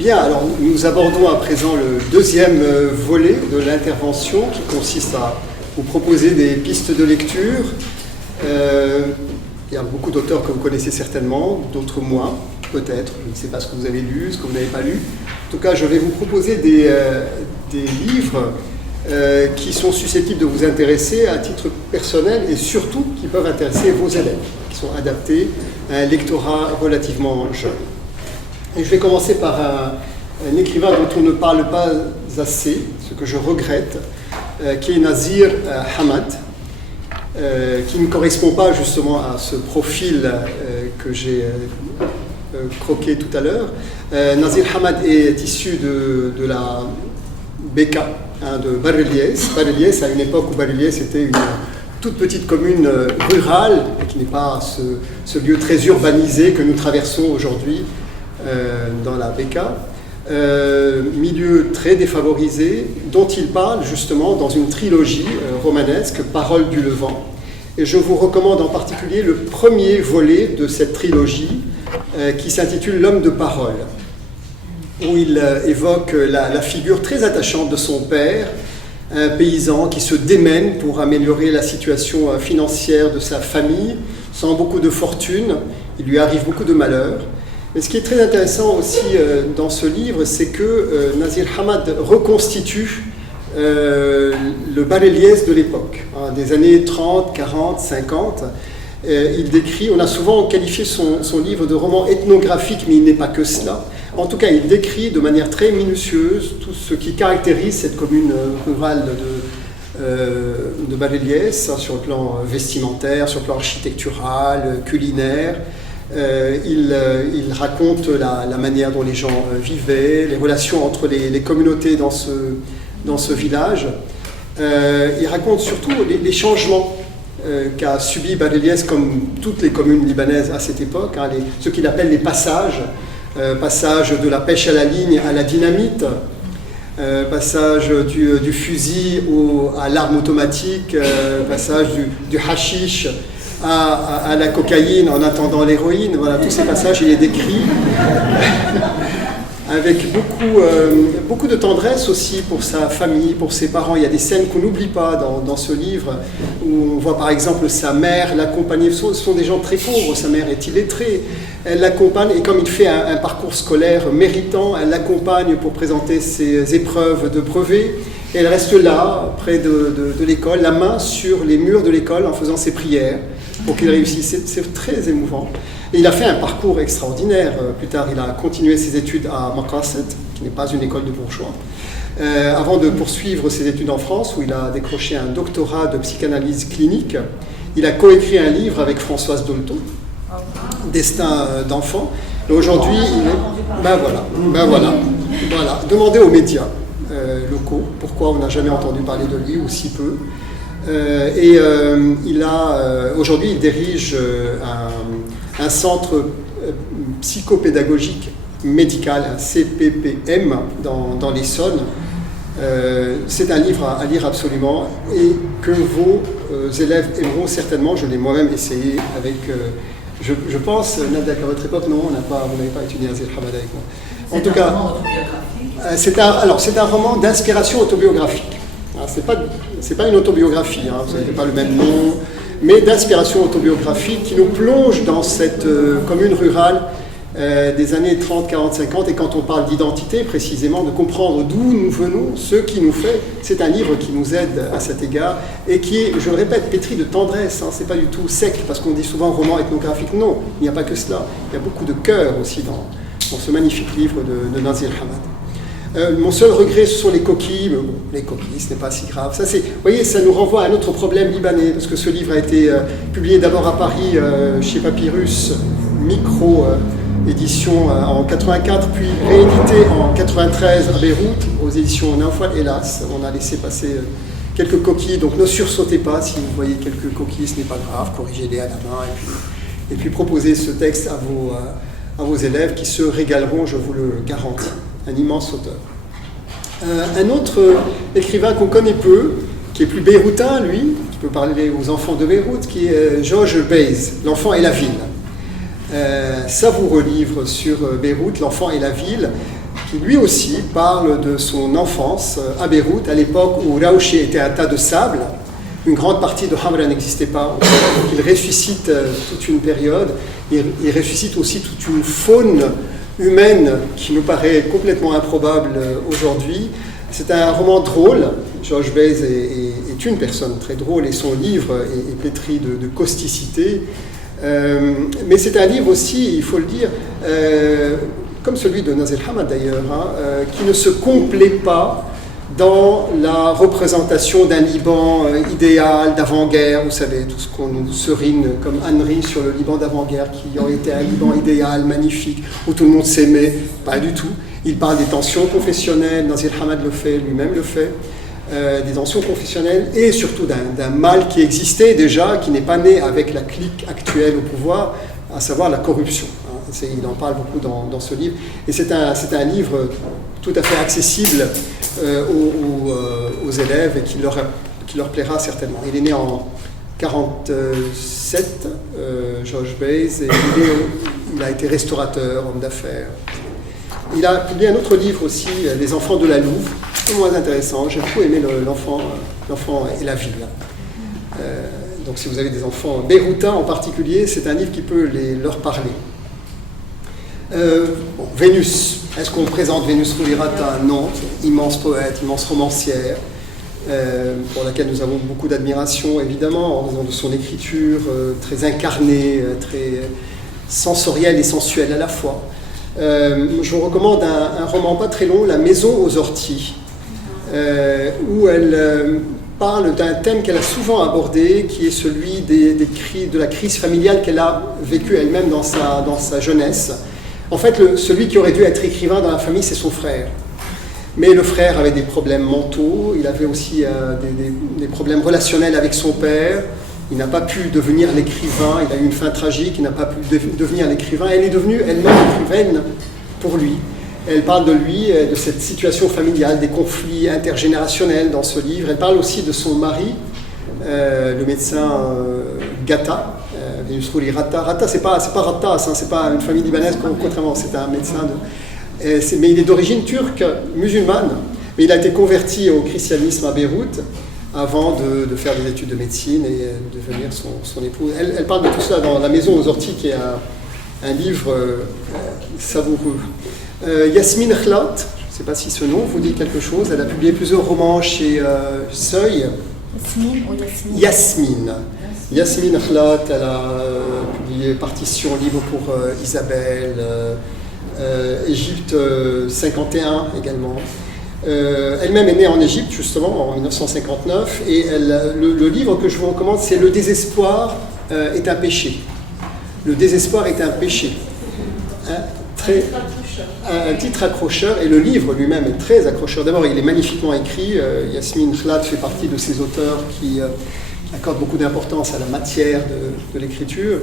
Bien, alors nous abordons à présent le deuxième volet de l'intervention qui consiste à vous proposer des pistes de lecture. Il y a beaucoup d'auteurs que vous connaissez certainement, d'autres moins, peut-être. Je ne sais pas ce que vous avez lu, ce que vous n'avez pas lu. En tout cas, je vais vous proposer des livres qui sont susceptibles de vous intéresser à titre personnel et surtout qui peuvent intéresser vos élèves, qui sont adaptés à un lectorat relativement jeune. Et je vais commencer par un écrivain dont on ne parle pas assez, ce que je regrette, qui est Nazir Hamad, qui ne correspond pas justement à ce profil que j'ai croqué tout à l'heure. Nazir Hamad est issu de la Beka, de Bareliès. Bareliès, à une époque où Bareliès était une toute petite commune rurale, qui n'est pas ce lieu très urbanisé que nous traversons aujourd'hui dans la Beka. Milieu très défavorisé, dont il parle justement dans une trilogie romanesque, Paroles du Levant. Et je vous recommande en particulier le premier volet de cette trilogie qui s'intitule L'homme de parole, où il évoque la figure très attachante de son père, un paysan qui se démène pour améliorer la situation financière de sa famille, sans beaucoup de fortune. Il lui arrive beaucoup de malheurs. Mais ce qui est très intéressant aussi dans ce livre, c'est que Nazir Hamad reconstitue le Bareliès de l'époque, des années 30, 40, 50. Il décrit, on a souvent qualifié son livre de roman ethnographique, mais il n'est pas que cela. En tout cas, il décrit de manière très minutieuse tout ce qui caractérise cette commune rurale de Bareliès, sur le plan vestimentaire, sur le plan architectural, culinaire. Il raconte la manière dont les gens vivaient, les relations entre les communautés dans ce village. Il raconte surtout les changements qu'a subi Bareliès, comme toutes les communes libanaises à cette époque, ce qu'il appelle les passages. Passage de la pêche à la ligne à la dynamite, passage du fusil à l'arme automatique, passage du hashish à la cocaïne en attendant l'héroïne. Voilà, tous ces passages, il est décrit avec beaucoup de tendresse aussi pour sa famille, pour ses parents. Il y a des scènes qu'on n'oublie pas dans ce livre, où on voit par exemple sa mère l'accompagner. Ce sont des gens très pauvres, sa mère est illettrée. Elle l'accompagne, et comme il fait un parcours scolaire méritant, elle l'accompagne pour présenter ses épreuves de brevet. Et elle reste là, près de l'école, la main sur les murs de l'école, en faisant ses prières pour qu'il réussisse. C'est très émouvant. Et il a fait un parcours extraordinaire. Plus tard, il a continué ses études à Maqasid, qui n'est pas une école de bourgeois, avant de poursuivre ses études en France, où il a décroché un doctorat de psychanalyse clinique. Il a coécrit un livre avec Françoise Dolto, Destin d'enfant. Et aujourd'hui, voilà. Demandez aux médias locaux pourquoi on n'a jamais entendu parler de lui, ou si peu. Aujourd'hui, il dirige un centre psychopédagogique médical, un CPPM, dans l'Essonne. C'est un livre à lire absolument et que vos élèves aimeront certainement. Je l'ai moi-même essayé avec... Je pense, Nadia, qu'à votre époque, non, vous n'avez pas étudié Nazir Hamad avec moi. En tout cas, c'est un roman d'inspiration autobiographique. C'est pas une autobiographie, vous n'avez pas le même nom, mais d'inspiration autobiographique qui nous plonge dans cette commune rurale des années 30, 40, 50. Et quand on parle d'identité, précisément, de comprendre d'où nous venons, ce qui nous fait, c'est un livre qui nous aide à cet égard et qui est, je le répète, pétri de tendresse. C'est pas du tout sec, parce qu'on dit souvent roman ethnographique. Non, il n'y a pas que cela. Il y a beaucoup de cœur aussi dans ce magnifique livre de Nazir Hamad. Mon seul regret, ce sont les coquilles. Mais bon, les coquilles, ce n'est pas si grave. Ça, vous voyez, ça nous renvoie à un autre problème libanais, parce que ce livre a été publié d'abord à Paris chez Papyrus Micro édition en 84, puis réédité en 93 à Beyrouth aux éditions Naufal. Hélas, on a laissé passer quelques coquilles, donc ne sursautez pas si vous voyez quelques coquilles, ce n'est pas grave, corrigez-les à la main et puis proposez ce texte à vos élèves qui se régaleront, je vous le garantis. Un immense auteur. Un autre écrivain qu'on connaît peu, qui est plus beyroutin, lui, qui peut parler aux enfants de Beyrouth, qui est Georges Beyz, L'enfant et la ville. Savoureux livre sur Beyrouth, L'enfant et la ville, qui lui aussi parle de son enfance à Beyrouth, à l'époque où Raouchi était un tas de sable. Une grande partie de Hamra n'existait pas. Donc il ressuscite toute une période, il ressuscite aussi toute une faune humaine qui nous paraît complètement improbable aujourd'hui. C'est un roman drôle. George Bays est une personne très drôle et son livre est pétri de causticité. Mais c'est un livre aussi, il faut le dire, comme celui de Nazir Hamad d'ailleurs, qui ne se complaît pas dans la représentation d'un Liban idéal d'avant-guerre. Vous savez, tout ce qu'on nous serine comme ânerie sur le Liban d'avant-guerre, qui aurait été un Liban idéal, magnifique, où tout le monde s'aimait. Pas du tout. Il parle des tensions confessionnelles, Nazir Hamad le fait, lui-même le fait, des tensions confessionnelles, et surtout d'un mal qui existait déjà, qui n'est pas né avec la clique actuelle au pouvoir, à savoir la corruption. Il en parle beaucoup dans ce livre. Et c'est un livre tout à fait accessible aux élèves et qui leur plaira certainement. Il est né en 1947, George Bays, et il a été restaurateur, homme d'affaires. Il a publié un autre livre aussi, Les enfants de la Louve, un peu moins intéressant. J'ai beaucoup aimé l'enfant et la ville. Donc si vous avez des enfants beyrouthins en particulier, c'est un livre qui peut leur parler. Vénus. Est-ce qu'on présente Vénus Rouvirata? Non. Immense poète, immense romancière, pour laquelle nous avons beaucoup d'admiration, évidemment, en raison de son écriture très incarnée, très sensorielle et sensuelle à la fois. Je vous recommande un roman pas très long, La Maison aux Orties, où elle parle d'un thème qu'elle a souvent abordé, qui est celui de la crise familiale qu'elle a vécue elle-même dans sa jeunesse. En fait, celui qui aurait dû être écrivain dans la famille, c'est son frère. Mais le frère avait des problèmes mentaux, il avait aussi des problèmes relationnels avec son père. Il n'a pas pu devenir l'écrivain, il a eu une fin tragique, il n'a pas pu devenir l'écrivain. Elle est devenue elle-même écrivaine pour lui. Elle parle de lui, de cette situation familiale, des conflits intergénérationnels dans ce livre. Elle parle aussi de son mari, le médecin Gata, Vénus Rouvirata. Rata, c'est pas Rattas, c'est pas une famille libanaise, contrairement, c'est un médecin. Mais il est d'origine turque, musulmane, mais il a été converti au christianisme à Beyrouth avant de faire des études de médecine et de devenir son épouse. Elle parle de tout cela dans La Maison aux Orties, qui est un livre savoureux. Yasmine Khlat, je ne sais pas si ce nom vous dit quelque chose, elle a publié plusieurs romans chez Seuil. Yasmine ou Yasmine? Yasmine. Yasmine Khlat, elle a publié Partition libre pour Isabelle, Égypte 51 également. Elle-même est née en Égypte, justement, en 1959, et le livre que je vous recommande, c'est Le désespoir est un péché. Le désespoir est un péché. Un titre accrocheur, et le livre lui-même est très accrocheur. D'abord, il est magnifiquement écrit. Yasmine Khlat fait partie de ces auteurs qui accordent beaucoup d'importance à la matière de l'écriture,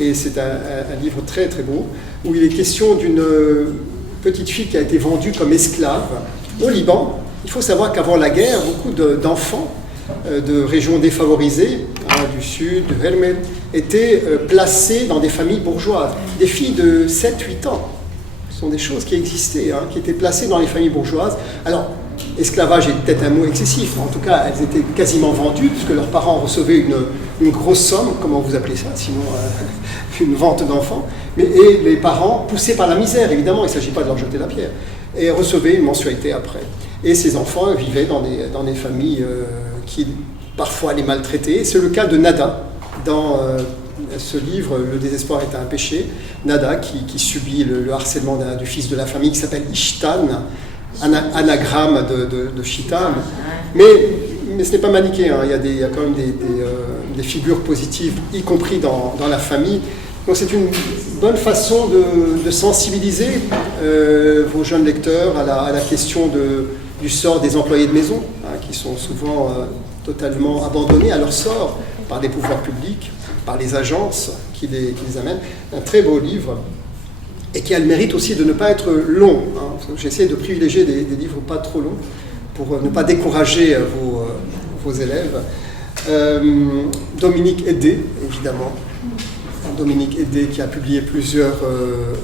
et c'est un livre très très beau, où il est question d'une petite fille qui a été vendue comme esclave au Liban. Il faut savoir qu'avant la guerre, beaucoup d'enfants de régions défavorisées, du sud, de Hermel, étaient placés dans des familles bourgeoises. Des filles de 7-8 ans, ce sont des choses qui existaient, qui étaient placées dans les familles bourgeoises. Alors, esclavage est peut-être un mot excessif, mais en tout cas, elles étaient quasiment vendues, puisque leurs parents recevaient une grosse somme, comment vous appelez ça, sinon une vente d'enfants, et les parents, poussés par la misère, évidemment, il ne s'agit pas de leur jeter la pierre, et recevaient une mensualité après. Et ces enfants vivaient dans des familles qui parfois les maltraitaient. C'est le cas de Nada, dans ce livre, Le désespoir est un péché. Nada qui subit le harcèlement du fils de la famille qui s'appelle Ishtan, anagramme de Chitan. Mais ce n'est pas manichéen, il y a quand même des figures positives, y compris dans la famille. Donc c'est une bonne façon de sensibiliser vos jeunes lecteurs à la question du sort des employés de maison, qui sont souvent totalement abandonnés à leur sort par des pouvoirs publics, par les agences qui les amènent. Un très beau livre, et qui a le mérite aussi de ne pas être long. J'essaie de privilégier des livres pas trop longs pour ne pas décourager vos élèves. Dominique Eddé, évidemment. Dominique Eddé, qui a publié plusieurs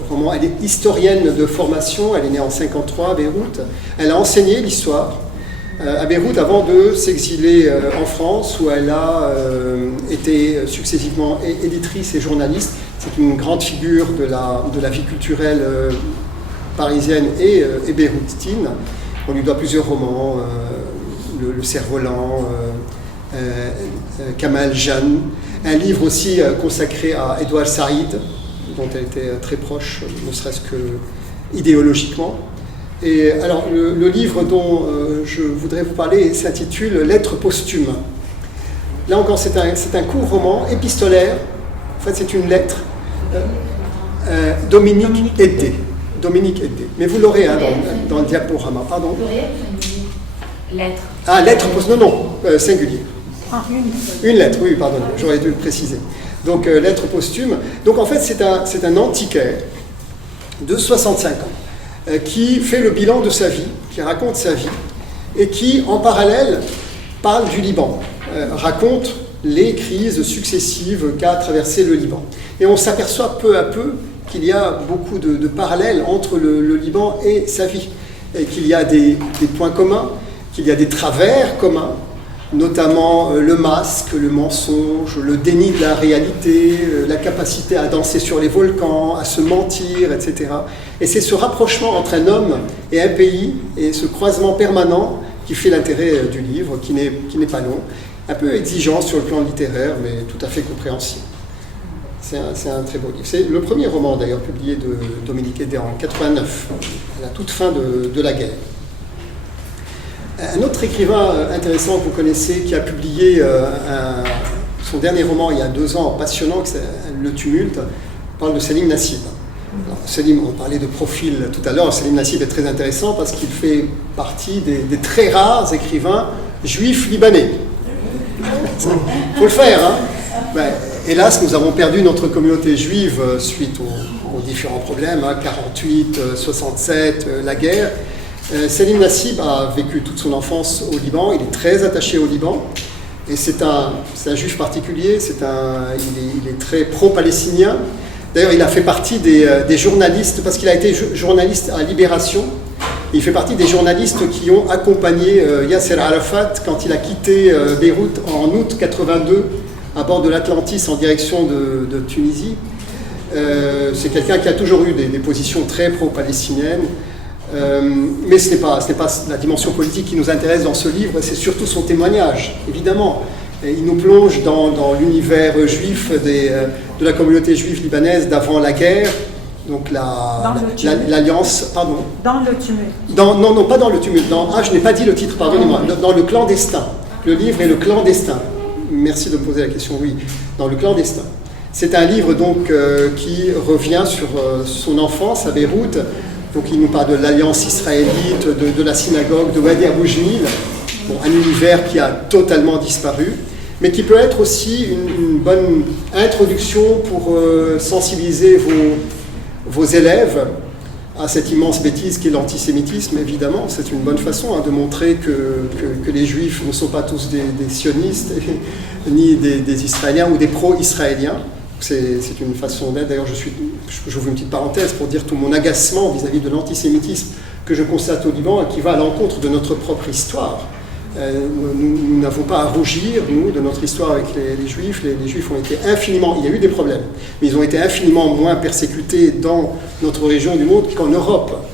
romans. Elle est historienne de formation, elle est née en 1953 à Beyrouth. Elle a enseigné l'histoire à Beyrouth avant de s'exiler en France, où elle a été successivement éditrice et journaliste. C'est une grande figure de la vie culturelle parisienne et beyrouthine. On lui doit plusieurs romans, Le Cerf-Volant, Kamal Jeanne, un livre aussi consacré à Edouard Saïd, dont elle était très proche, ne serait-ce que idéologiquement. Et alors, le livre dont je voudrais vous parler s'intitule Lettres posthumes. Là encore, c'est un court roman épistolaire. En fait, c'est une lettre. Dominique Eddé. Dominique Eddé. Mais vous l'aurez dans le diaporama. Pardon. Lettre. Ah, lettre posthume. Non, singulier. Ah, Une lettre, oui, pardon, j'aurais dû le préciser. Donc, lettre posthume. Donc, en fait, c'est un antiquaire de 65 ans qui fait le bilan de sa vie, qui raconte sa vie, et qui, en parallèle, parle du Liban, raconte les crises successives qu'a traversé le Liban. Et on s'aperçoit peu à peu qu'il y a beaucoup de parallèles entre le Liban et sa vie, et qu'il y a des points communs, qu'il y a des travers communs, notamment le masque, le mensonge, le déni de la réalité, la capacité à danser sur les volcans, à se mentir, etc. Et c'est ce rapprochement entre un homme et un pays, et ce croisement permanent qui fait l'intérêt du livre, qui n'est pas long, un peu exigeant sur le plan littéraire, mais tout à fait compréhensible. C'est un très beau livre. C'est le premier roman d'ailleurs publié de Dominique Eddé en 89, à la toute fin de la guerre. Un autre écrivain intéressant que vous connaissez, qui a publié son dernier roman il y a 2 ans, passionnant, c'est Le Tumulte, parle de Selim Nassib. Alors, Selim, on parlait de profil tout à l'heure, Selim Nassib est très intéressant parce qu'il fait partie des très rares écrivains juifs libanais. Il faut le faire, hein. Ben, hélas, nous avons perdu notre communauté juive suite aux différents problèmes, hein, 48, 67, la guerre. Selim Nassib a vécu toute son enfance au Liban, il est très attaché au Liban, et c'est un juif particulier, il est très pro-palestinien. D'ailleurs, il a fait partie des journalistes, parce qu'il a été journaliste à Libération, il fait partie des journalistes qui ont accompagné Yasser Arafat quand il a quitté Beyrouth en août 82 à bord de l'Atlantis en direction de Tunisie. C'est quelqu'un qui a toujours eu des positions très pro-palestiniennes. Mais ce n'est pas la dimension politique qui nous intéresse dans ce livre, c'est surtout son témoignage, évidemment. Et il nous plonge dans l'univers juif de la communauté juive libanaise d'avant la guerre, donc l'alliance, pardon. Dans le tumulte. Non, pas dans le tumulte. Je n'ai pas dit le titre, pardonnez-moi. Dans le clandestin. Le livre est Le Clandestin. Merci de me poser la question, oui. Dans Le Clandestin. C'est un livre donc qui revient sur son enfance à Beyrouth. Donc il nous parle de l'alliance israélite, de la synagogue, de Wadi Abou Jmil, un univers qui a totalement disparu, mais qui peut être aussi une bonne introduction pour sensibiliser vos élèves à cette immense bêtise qu'est l'antisémitisme, évidemment. C'est une bonne façon de montrer que les Juifs ne sont pas tous des sionistes, ni des Israéliens ou des pro-israéliens. C'est une façon d'être. D'ailleurs, j'ouvre une petite parenthèse pour dire tout mon agacement vis-à-vis de l'antisémitisme que je constate au Liban et qui va à l'encontre de notre propre histoire. Nous n'avons pas à rougir, nous, de notre histoire avec les Juifs. Les Juifs ont été infiniment, il y a eu des problèmes, mais ils ont été infiniment moins persécutés dans notre région du monde qu'en Europe.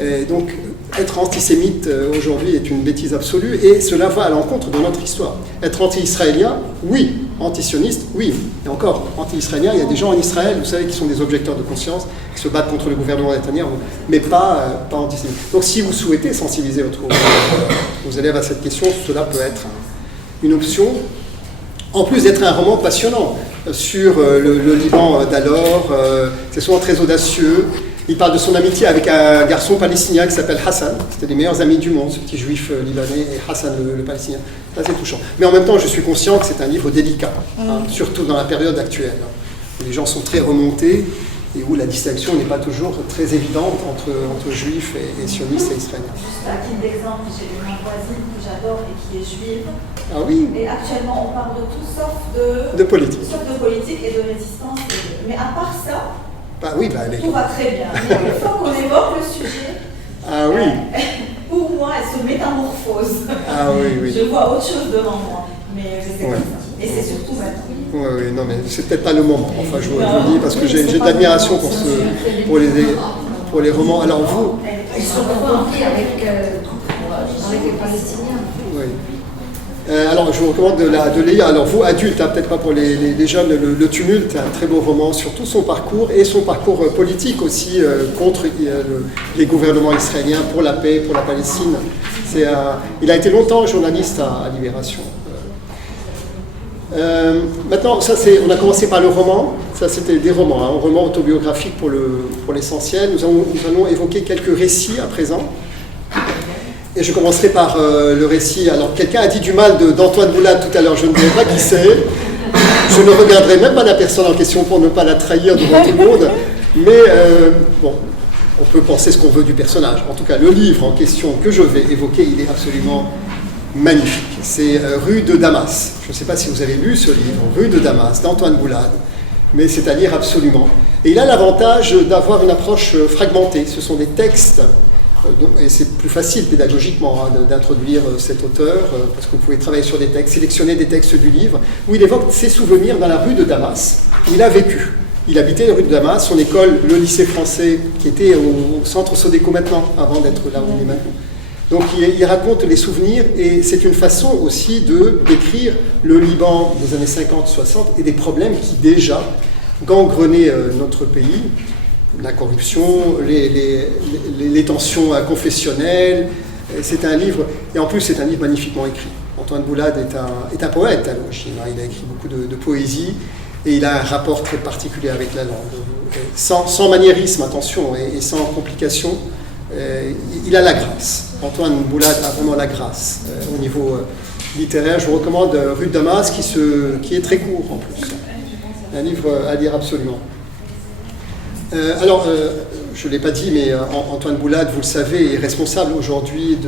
Et donc, être antisémite aujourd'hui est une bêtise absolue et cela va à l'encontre de notre histoire. Être anti-israélien, oui. Antisioniste, oui. Et encore, anti-israélien, il y a des gens en Israël, vous savez, qui sont des objecteurs de conscience, qui se battent contre le gouvernement Netanyahou, mais pas antisémites. Donc si vous souhaitez sensibiliser vos élèves à cette question, cela peut être une option. En plus d'être un roman passionnant sur le Liban d'alors, c'est souvent très audacieux. Il parle de son amitié avec un garçon palestinien qui s'appelle Hassan. C'était les meilleurs amis du monde, ce petit juif libanais, et Hassan le palestinien. Ça, c'est touchant. Mais en même temps, je suis conscient que c'est un livre délicat, surtout dans la période actuelle, où les gens sont très remontés et où la distinction n'est pas toujours très évidente entre juifs et sionistes et israéliens. Juste à titre d'exemple, j'ai une voisine que j'adore et qui est juive. Ah oui. Et actuellement, on parle de tout sauf de politique. Sauf de politique et de résistance. Mais à part ça, tout va très bien. Mais une fois qu'on évoque le sujet, pour moi, elle se métamorphose. Je vois autre chose devant moi. Mais c'est comme ça. Et c'est surtout maintenant. Oui, non, mais c'est peut-être pas le moment. Enfin, je vous le dis parce que j'ai de l'admiration pour les romans. Alors vous, ils sont compris avec les Palestiniens. Oui. Alors, je vous recommande de lire. Alors, vous, adultes, peut-être pas pour les jeunes, le Tumulte, un très beau roman sur tout son parcours et son parcours politique aussi contre les gouvernements israéliens, pour la paix, pour la Palestine. Il a été longtemps journaliste à Libération. Maintenant, on a commencé par le roman. Ça, c'était des romans, un roman autobiographique pour l'essentiel. Nous allons évoquer quelques récits à présent. Et je commencerai par le récit. Alors, quelqu'un a dit du mal d'Antoine Boulade tout à l'heure, je ne dirai pas qui c'est. Je ne regarderai même pas la personne en question pour ne pas la trahir devant tout le monde. Mais bon, on peut penser ce qu'on veut du personnage. En tout cas, le livre en question que je vais évoquer, il est absolument magnifique. C'est Rue de Damas. Je ne sais pas si vous avez lu ce livre, Rue de Damas, d'Antoine Boulade, mais c'est à lire absolument. Et il a l'avantage d'avoir une approche fragmentée. Ce sont des textes. Et c'est plus facile pédagogiquement d'introduire cet auteur, parce que vous pouvez travailler sur des textes, sélectionner des textes du livre, où il évoque ses souvenirs dans la rue de Damas, où il a vécu. Il habitait la rue de Damas, son école, le lycée français, qui était au centre Sodéco maintenant, avant d'être là où il est maintenant. Donc il raconte les souvenirs, et c'est une façon aussi de décrire le Liban des années 50-60 et des problèmes qui déjà gangrenaient notre pays. La corruption, les tensions confessionnelles. C'est un livre, et en plus c'est un livre magnifiquement écrit. Antoine Boulade est un poète à l'origine. Il a écrit beaucoup de poésie et il a un rapport très particulier avec la langue. Sans maniérisme, attention, et sans complication. Il a la grâce. Antoine Boulade a vraiment la grâce au niveau littéraire. Je vous recommande Rue de Damas qui est très court en plus. Un livre à lire absolument. Je ne l'ai pas dit, mais Antoine Boulade, vous le savez, est responsable aujourd'hui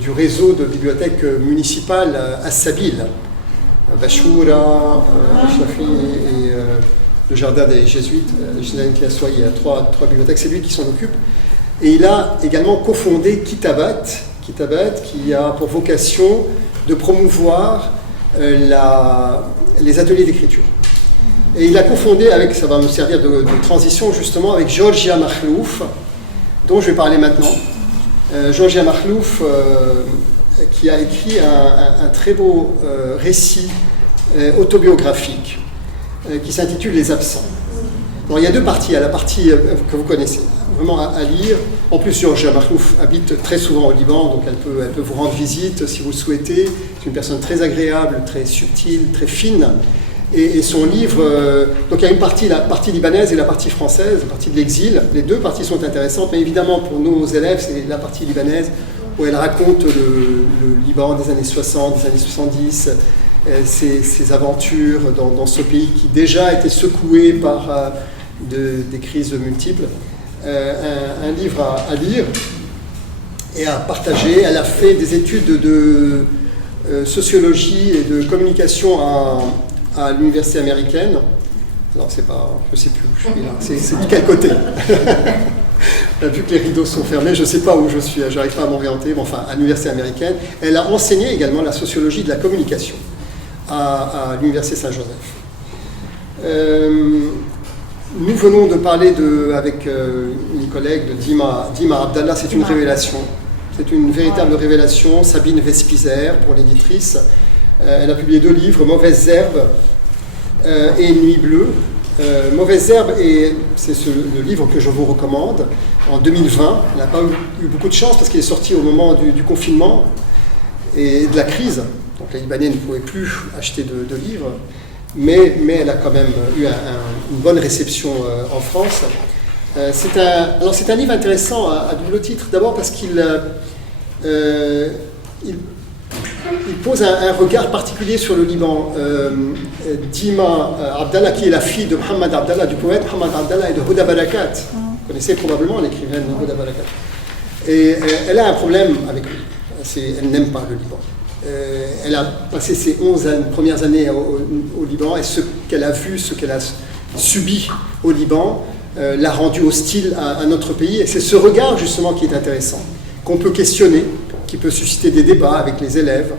du réseau de bibliothèques municipales à Sabile. Bachoura, Chafi et le jardin des Jésuites. Il y a trois bibliothèques, c'est lui qui s'en occupe. Et il a également cofondé Kitabat, qui a pour vocation de promouvoir les ateliers d'écriture. Et il a cofondé ça va me servir de transition justement, avec Georgia Makhlouf, dont je vais parler maintenant. Georgia Makhlouf, qui a écrit un très beau récit autobiographique qui s'intitule Les Absents. Alors, il y a deux parties. Il y a la partie que vous connaissez, vraiment à lire. En plus, Georgia Makhlouf habite très souvent au Liban, donc elle peut vous rendre visite si vous le souhaitez. C'est une personne très agréable, très subtile, très fine. Et son livre, donc il y a la partie libanaise et la partie française, la partie de l'exil. Les deux parties sont intéressantes, mais évidemment pour nos élèves, c'est la partie libanaise où elle raconte le Liban des années 60, des années 70, ses aventures dans ce pays qui déjà était secoué par des crises multiples. Un livre à lire et à partager. Elle a fait des études de sociologie et de communication à l'université américaine. Alors c'est pas, je sais plus où je suis là, c'est de quel côté. Vu que les rideaux sont fermés, je ne sais pas où je suis, j'arrive pas à m'orienter, mais enfin à l'université américaine. Elle a enseigné également la sociologie de la communication à l'université Saint-Joseph. Nous venons de parler avec une collègue de Dima Abdallah, c'est une révélation. C'est une véritable révélation. Sabine Vespizer, pour l'éditrice. Elle a publié 2 livres, Mauvaises herbes et Nuit bleue. Mauvaises herbes, c'est le livre que je vous recommande, en 2020. Elle n'a pas eu beaucoup de chance parce qu'il est sorti au moment du confinement et de la crise. Donc les Libanais ne pouvaient plus acheter de livres, mais elle a quand même eu une bonne réception en France. C'est un livre intéressant à double titre. D'abord parce qu'il pose un regard particulier sur le Liban. Dima Abdallah, qui est la fille de Mohamed Abdallah, du poète Mohamed Abdallah et de Huda Barakat. Vous connaissez probablement l'écrivaine Huda Barakat. Et elle a un problème avec lui. Elle n'aime pas le Liban. Elle a passé ses 11 premières années au Liban, et ce qu'elle a vu, ce qu'elle a subi au Liban l'a rendu hostile à notre pays. Et c'est ce regard justement qui est intéressant, qu'on peut questionner, qui peut susciter des débats avec les élèves.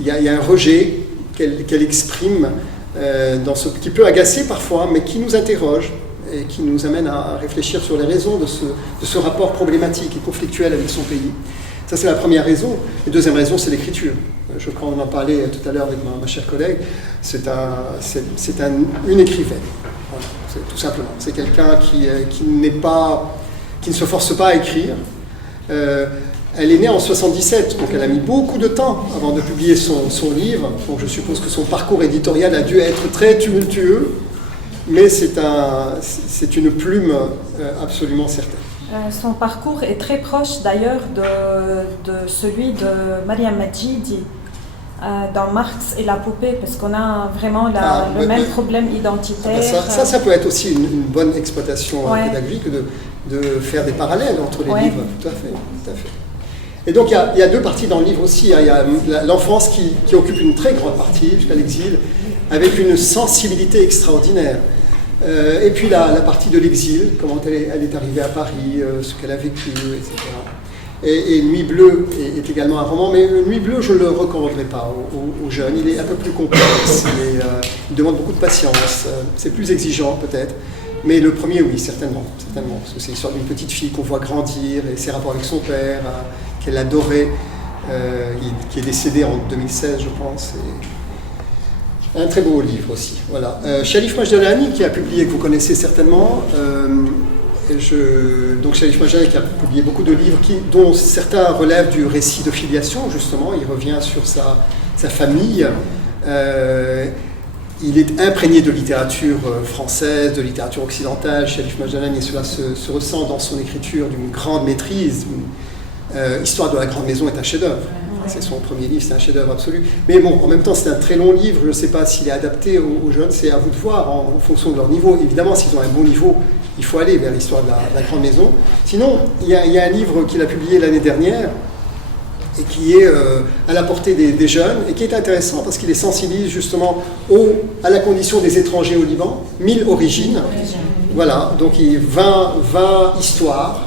Il y a un rejet qu'elle exprime qui peut agacer parfois, mais qui nous interroge et qui nous amène à réfléchir sur les raisons de ce rapport problématique et conflictuel avec son pays. Ça, c'est la première raison. La deuxième raison, c'est l'écriture. Je crois qu'on en parlait tout à l'heure avec ma chère collègue. C'est une écrivaine. Voilà, tout simplement. C'est quelqu'un qui ne se force pas à écrire. Elle est née en 77, donc elle a mis beaucoup de temps avant de publier son livre. Donc je suppose que son parcours éditorial a dû être très tumultueux, mais c'est une plume absolument certaine. Son parcours est très proche d'ailleurs de celui de Mariam Majidi dans Marx et la poupée, parce qu'on a vraiment le même problème identitaire. Ça peut être aussi une bonne exploitation pédagogique de faire des parallèles entre les livres. Tout à fait. Et donc il y a deux parties dans le livre aussi. Il y a l'enfance qui occupe une très grande partie jusqu'à l'exil, avec une sensibilité extraordinaire. Et puis la partie de l'exil, comment elle est arrivée à Paris, ce qu'elle a vécu, etc. Et Nuit bleue est également un roman, mais Nuit bleue, je ne le recommanderais pas aux jeunes. Il est un peu plus complexe, il demande beaucoup de patience, c'est plus exigeant peut-être. Mais le premier, oui, certainement. Parce que c'est l'histoire d'une petite fille qu'on voit grandir et ses rapports avec son père, qu'elle adorait, qui est décédé en 2016, je pense. Un très beau livre aussi. Voilà. Khalif Majdalani, qui a publié, que vous connaissez certainement, donc Khalif Majdalani qui a publié beaucoup de livres dont certains relèvent du récit de filiation, justement. Il revient sur sa famille. Il est imprégné de littérature française, de littérature occidentale. Khalif Majdalani, et cela se ressent dans son écriture d'une grande maîtrise. Histoire de la Grande Maison est un chef-d'œuvre. C'est son premier livre, c'est un chef-d'œuvre absolu. Mais bon, en même temps, c'est un très long livre. Je ne sais pas s'il est adapté aux jeunes. C'est à vous de voir en fonction de leur niveau. Évidemment, s'ils ont un bon niveau, il faut aller vers l'histoire de la Grande Maison. Sinon, il y a un livre qu'il a publié l'année dernière et qui est à la portée des jeunes et qui est intéressant parce qu'il les sensibilise justement à la condition des étrangers au Liban. 1000 origines. Voilà, donc 20 histoires.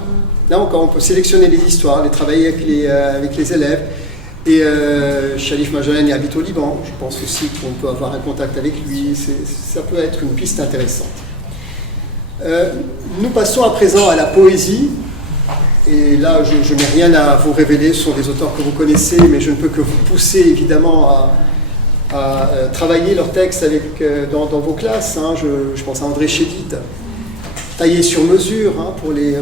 Là encore, on peut sélectionner les histoires, les travailler avec les élèves. Et Khalif Majdalani habite au Liban. Je pense aussi qu'on peut avoir un contact avec lui. Ça peut être une piste intéressante. Nous passons à présent à la poésie. Et là, je n'ai rien à vous révéler. Ce sont des auteurs que vous connaissez, mais je ne peux que vous pousser évidemment à travailler leurs textes dans vos classes. Je pense à André Chédid, taillé sur mesure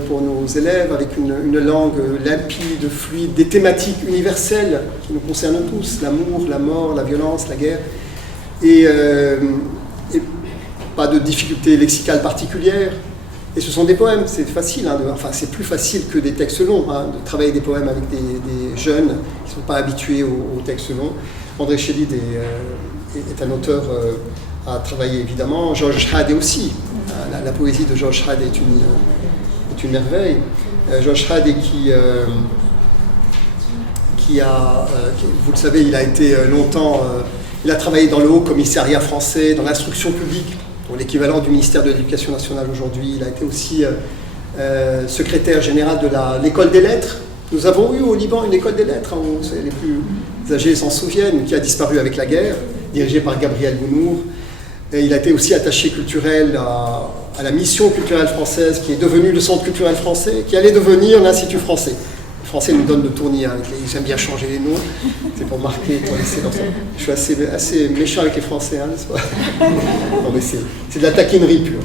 pour nos élèves, avec une langue limpide, fluide, des thématiques universelles qui nous concernent tous, l'amour, la mort, la violence, la guerre, et pas de difficultés lexicales particulières. Et ce sont des poèmes, c'est facile, c'est plus facile que des textes longs, de travailler des poèmes avec des jeunes qui ne sont pas habitués aux textes longs. André Chédid est un auteur à travailler évidemment, Georges Hadé aussi. La poésie de Georges Hadé est une merveille. Georges Hadé qui vous le savez, il a été longtemps, il a travaillé dans le Haut Commissariat français, dans l'instruction publique, l'équivalent du ministère de l'Éducation nationale aujourd'hui. Il a été aussi secrétaire général de l'école des lettres. Nous avons eu au Liban une école des lettres, les plus âgés s'en souviennent, qui a disparu avec la guerre, dirigée par Gabriel Bounour. Et il a été aussi attaché culturel à la mission culturelle française, qui est devenue le Centre culturel français, qui allait devenir l'Institut français. Les Français nous donnent le tournis, ils aiment bien changer les noms, c'est pour marquer, pour laisser leur... Je suis assez méchant avec les Français, n'est-ce pas? Non, mais c'est de la taquinerie pure.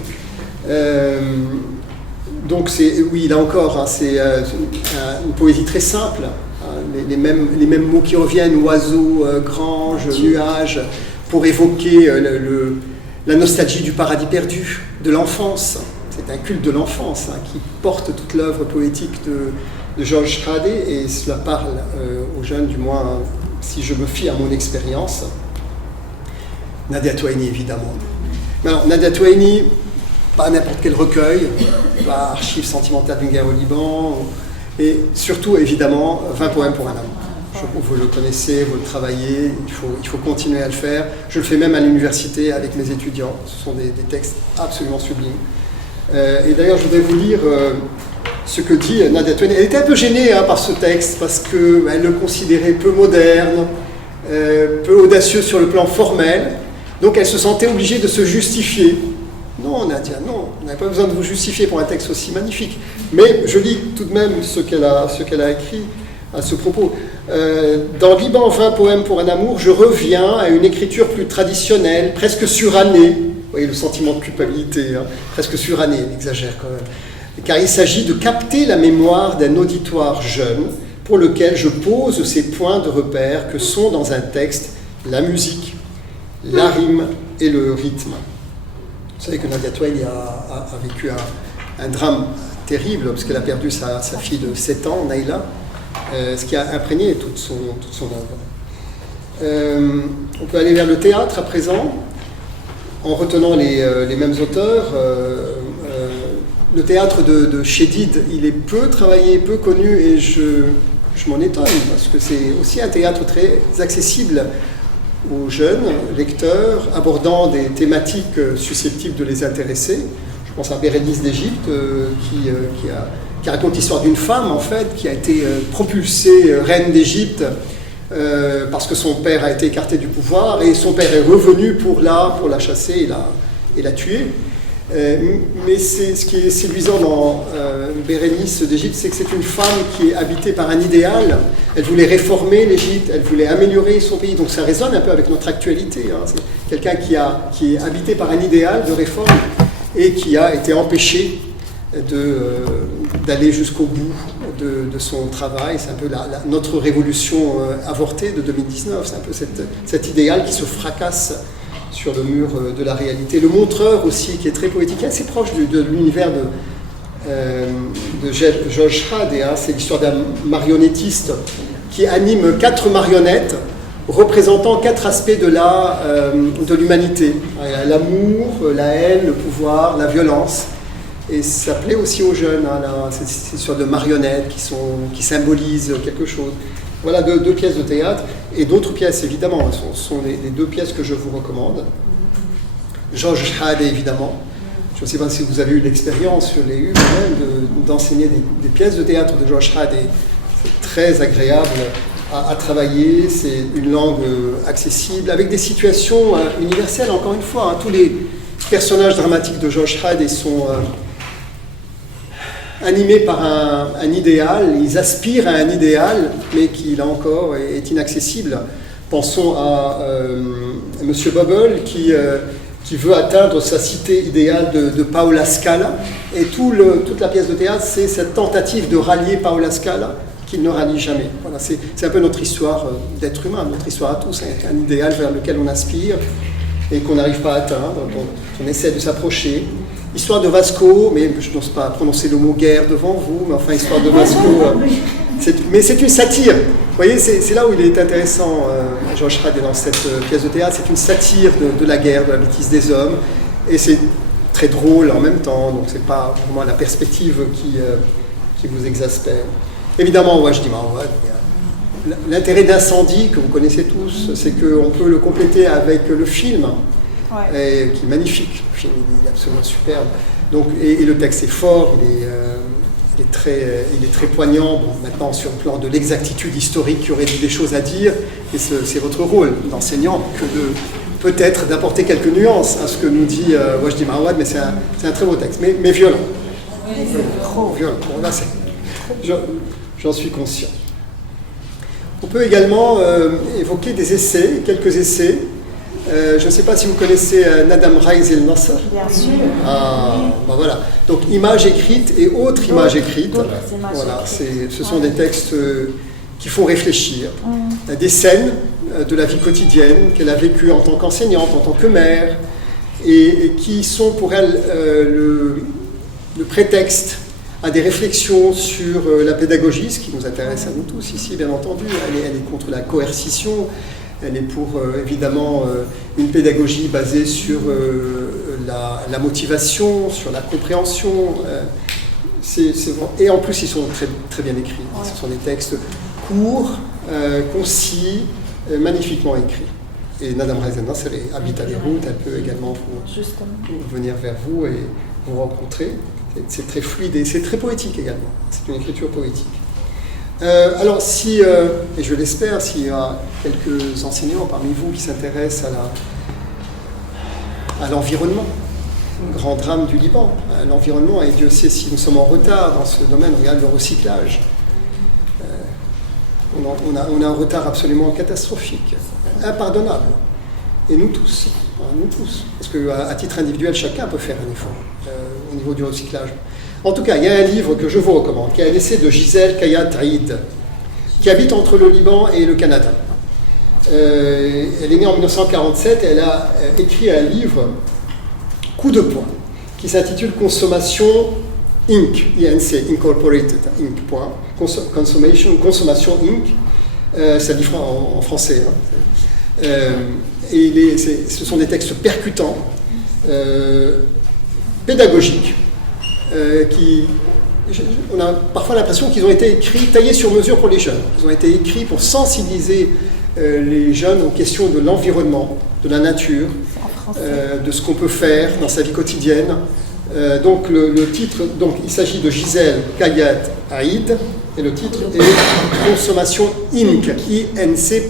Donc oui, là encore, c'est une poésie très simple, les mêmes mots qui reviennent, oiseau, grange, nuage, pour évoquer la nostalgie du paradis perdu, de l'enfance. C'est un culte de l'enfance qui porte toute l'œuvre poétique de Georges Hadé, et cela parle aux jeunes, du moins si je me fie à mon expérience. Nadia Touaini, évidemment. Mais alors, Nadia Touaini, pas n'importe quel recueil, pas Archives sentimentales d'une guerre au Liban, et surtout, évidemment, 20 poèmes pour un homme. Vous le connaissez, vous le travaillez, il faut continuer à le faire. Je le fais même à l'université avec mes étudiants. Ce sont des textes absolument sublimes. Et d'ailleurs, je voudrais vous lire ce que dit Nadia Twain. Elle était un peu gênée par ce texte parce qu'elle le considérait peu moderne, peu audacieux sur le plan formel. Donc elle se sentait obligée de se justifier. Non, Nadia, non, vous n'avez pas besoin de vous justifier pour un texte aussi magnifique. Mais je lis tout de même ce qu'elle a écrit à ce propos. Dans Liban, 20 poèmes pour un amour, je reviens à une écriture plus traditionnelle, presque surannée. Vous voyez le sentiment de culpabilité, presque surannée, elle exagère quand même. Car il s'agit de capter la mémoire d'un auditoire jeune pour lequel je pose ces points de repère que sont dans un texte la musique, la rime et le rythme. Vous savez que Nadia Twain a vécu un drame terrible parce qu'elle a perdu sa fille de 7 ans, Naïla, ce qui a imprégné toute son œuvre. On peut aller vers le théâtre à présent, en retenant les mêmes auteurs. Le théâtre de Chédid, il est peu travaillé, peu connu, et je m'en étonne, parce que c'est aussi un théâtre très accessible aux jeunes lecteurs, abordant des thématiques susceptibles de les intéresser. Je pense à Bérénice d'Égypte, qui raconte l'histoire d'une femme, en fait, qui a été propulsée reine d'Égypte parce que son père a été écarté du pouvoir, et son père est revenu pour la chasser et la tuer. Mais ce qui est séduisant dans Bérénice d'Égypte, c'est que c'est une femme qui est habitée par un idéal. Elle voulait réformer l'Égypte, elle voulait améliorer son pays. Donc ça résonne un peu avec notre actualité. C'est quelqu'un qui est habité par un idéal de réforme et qui a été empêché d'aller jusqu'au bout de son travail. C'est un peu notre révolution avortée de 2019. C'est un peu cet idéal qui se fracasse sur le mur de la réalité. Le Montreur aussi, qui est très poétique, assez proche de l'univers de George Sade. C'est l'histoire d'un marionnettiste qui anime 4 marionnettes représentant 4 aspects de l'humanité. L'amour, la haine, le pouvoir, la violence. Et ça plaît aussi aux jeunes, cette histoire de marionnettes qui symbolisent quelque chose. Voilà 2 pièces de théâtre, et d'autres pièces évidemment, ce sont les 2 pièces que je vous recommande. George Sade évidemment, je ne sais pas si vous avez eu l'expérience, je l'ai eu même, d'enseigner des pièces de théâtre de George Sade. C'est très agréable à travailler, c'est une langue accessible, avec des situations universelles, encore une fois. Tous les personnages dramatiques de George Sade sont animés par un idéal, ils aspirent à un idéal, mais qui, là encore, est inaccessible. Pensons à Monsieur Bubble, qui veut atteindre sa cité idéale de Paola Scala, et toute la pièce de théâtre, c'est cette tentative de rallier Paola Scala, qu'il ne rallie jamais. Voilà, c'est un peu notre histoire d'être humain, notre histoire à tous, un idéal vers lequel on aspire, et qu'on n'arrive pas à atteindre, dont on essaie de s'approcher. Histoire de Vasco, mais je n'ose pas prononcer le mot guerre devant vous, mais enfin, histoire de Vasco, mais c'est une satire. Vous voyez, c'est là où il est intéressant, George Sade, dans cette pièce de théâtre, c'est une satire de la guerre, de la bêtise des hommes, et c'est très drôle en même temps, donc c'est pas vraiment la perspective qui vous exaspère. Évidemment, Wajdi Ma'awad, l'intérêt d'Incendie, que vous connaissez tous, c'est qu'on peut le compléter avec le film, qui est magnifique. Le film, il est absolument superbe. Donc, et le texte est fort, il est très poignant. Bon, maintenant, sur le plan de l'exactitude historique, il y aurait des choses à dire, et c'est votre rôle d'enseignant que peut-être d'apporter quelques nuances à ce que nous dit Wajdi Ma'awad, mais c'est un très beau texte, mais violent. Trop violent. Bon, là, j'en suis conscient. On peut également évoquer des essais, quelques essais. Je ne sais pas si vous connaissez Nadam Raiz El Nasser. Bien sûr. Voilà. Donc, images écrites et autres images écrites. Voilà, ce sont des textes qui font réfléchir. Des scènes de la vie quotidienne qu'elle a vécues en tant qu'enseignante, en tant que mère, et qui sont pour elle le prétexte à des réflexions sur la pédagogie, ce qui nous intéresse à nous tous ici, bien entendu. Elle est contre la coercition. Elle est pour, évidemment, une pédagogie basée sur la motivation, sur la compréhension. Et en plus, ils sont très, très bien écrits. Ce sont des textes court, concis, magnifiquement écrit. Et Nadam Reisendas, elle habite à Beyrouth, elle peut également venir vers vous et vous rencontrer. C'est très fluide et c'est très poétique également. C'est une écriture poétique. Alors, si, et je l'espère, s'il y a quelques enseignants parmi vous qui s'intéressent à l'environnement, grand drame du Liban, l'environnement, et Dieu sait si nous sommes en retard dans ce domaine, regarde le recyclage. On a un retard absolument catastrophique, impardonnable. Et nous tous, parce qu'à titre individuel, chacun peut faire un effort au niveau du recyclage. En tout cas, il y a un livre que je vous recommande, qui est un essai de Gisèle Kayat Aïd, qui habite entre le Liban et le Canada. Elle est née en 1947 et elle a écrit un livre, coup de poing, qui s'intitule Consommation Inc. INC, Incorporated Inc. Consommation Inc. Ça dit en français. Hein. Et ce sont des textes percutants, pédagogiques, on a parfois l'impression qu'ils ont été écrits, taillés sur mesure pour les jeunes. Ils ont été écrits pour sensibiliser les jeunes aux questions de l'environnement, de la nature, de ce qu'on peut faire dans sa vie quotidienne. Donc le titre, il s'agit de Gisèle Kayat Aïd, et le titre est Consommation Inc. INC.